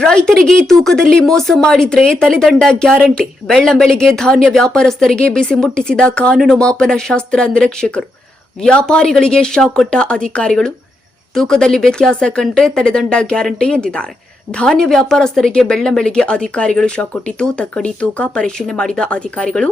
ರೈತರಿಗೆ ತೂಕದಲ್ಲಿ ಮೋಸ ಮಾಡಿದ್ರೆ ತಲೆದಂಡ ಗ್ಯಾರಂಟಿ. ಬೆಳ್ಳಂಬೆಳಿಗ್ಗೆ ಧಾನ್ಯ ವ್ಯಾಪಾರಸ್ಥರಿಗೆ ಬಿಸಿ ಮುಟ್ಟಿಸಿದ ಕಾನೂನು ಮಾಪನ ಶಾಸ್ತ್ರ ನಿರೀಕ್ಷಕರು. ವ್ಯಾಪಾರಿಗಳಿಗೆ ಶಾಕ್ ಕೊಟ್ಟ ಅಧಿಕಾರಿಗಳು. ತೂಕದಲ್ಲಿ ವ್ಯತ್ಯಾಸ ಕಂಡ್ರೆ ತಲೆದಂಡ ಗ್ಯಾರಂಟಿ ಎಂದಿದ್ದಾರೆ. ಧಾನ್ಯ ವ್ಯಾಪಾರಸ್ಥರಿಗೆ ಬೆಳ್ಳಂಬೆಳಿಗ್ಗೆ ಅಧಿಕಾರಿಗಳು ಶಾಕ್ ಕೊಟ್ಟಿದ್ದು, ತಕ್ಕಡಿ ತೂಕ ಪರಿಶೀಲನೆ ಮಾಡಿದ ಅಧಿಕಾರಿಗಳು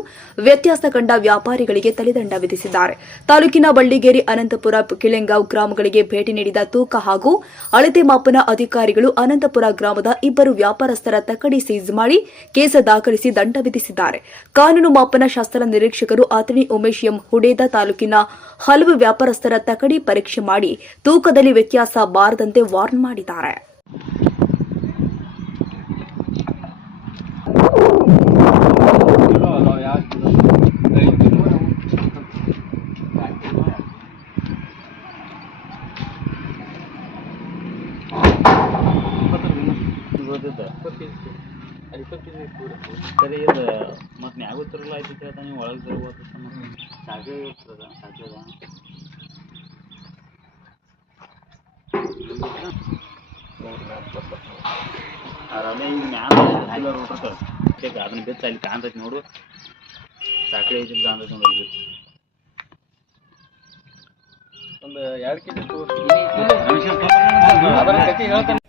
ವ್ಯತ್ಯಾಸ ಕಂಡ ವ್ಯಾಪಾರಿಗಳಿಗೆ ತಲೆದಂಡ ವಿಧಿಸಿದ್ದಾರೆ. ತಾಲೂಕಿನ ಬಳ್ಳಿಗೇರಿ, ಅನಂತಪುರ, ಕಿಳೆಂಗಾವ್ ಗ್ರಾಮಗಳಿಗೆ ಭೇಟಿ ನೀಡಿದ ತೂಕ ಹಾಗೂ ಅಳತೆ ಮಾಪನ ಅಧಿಕಾರಿಗಳು ಅನಂತಪುರ ಗ್ರಾಮದ ಇಬ್ಬರು ವ್ಯಾಪಾರಸ್ಥರ ತಕ್ಕಡಿ ಸೀಜ್ ಮಾಡಿ ಕೇಸ್ ದಾಖಲಿಸಿ ದಂಡ ವಿಧಿಸಿದ್ದಾರೆ. ಕಾನೂನು ಮಾಪನ ಶಾಸ್ತ್ರ ನಿರೀಕ್ಷಕರು ಅಥಣಿ ಉಮೇಶ್ ಎಂ ಹುಡೇದ ತಾಲೂಕಿನ ಹಲವು ವ್ಯಾಪಾರಸ್ಥರ ತಕ್ಕಡಿ ಪರೀಕ್ಷೆ ಮಾಡಿ ತೂಕದಲ್ಲಿ ವ್ಯತ್ಯಾಸ ಬಾರದಂತೆ ವಾರ್ನ್ ಮಾಡಿದ್ದಾರೆ. ಸರಿ ಇದು ಮತ್ತು ನೀವು ಆಗುತ್ತಿರಲ್ಲ ಆಯ್ತು ಕೇಳ್ತಾ ನೀವು ಒಳಗೆ ಸಾಧ್ಯ ಇರ್ತದ ಸಾಧ್ಯದ ಅದೇ ಈಗ ಮ್ಯಾಲ ಹೊಟ್ಟಿರ್ತಾವೆ ಅದನ್ನ ಬೆಚ್ಚ ಅಲ್ಲಿ ಕಾಣ್ತೈತಿ ನೋಡು, ಸಾಕಡೆ ಐತಿ ಕಾಣ್ತೈತಿ ನೋಡಿ. ಒಂದು 2 ಕೆಜಿ ಅದರ ಗತಿ ಹೇಳ್ತಾನೆ.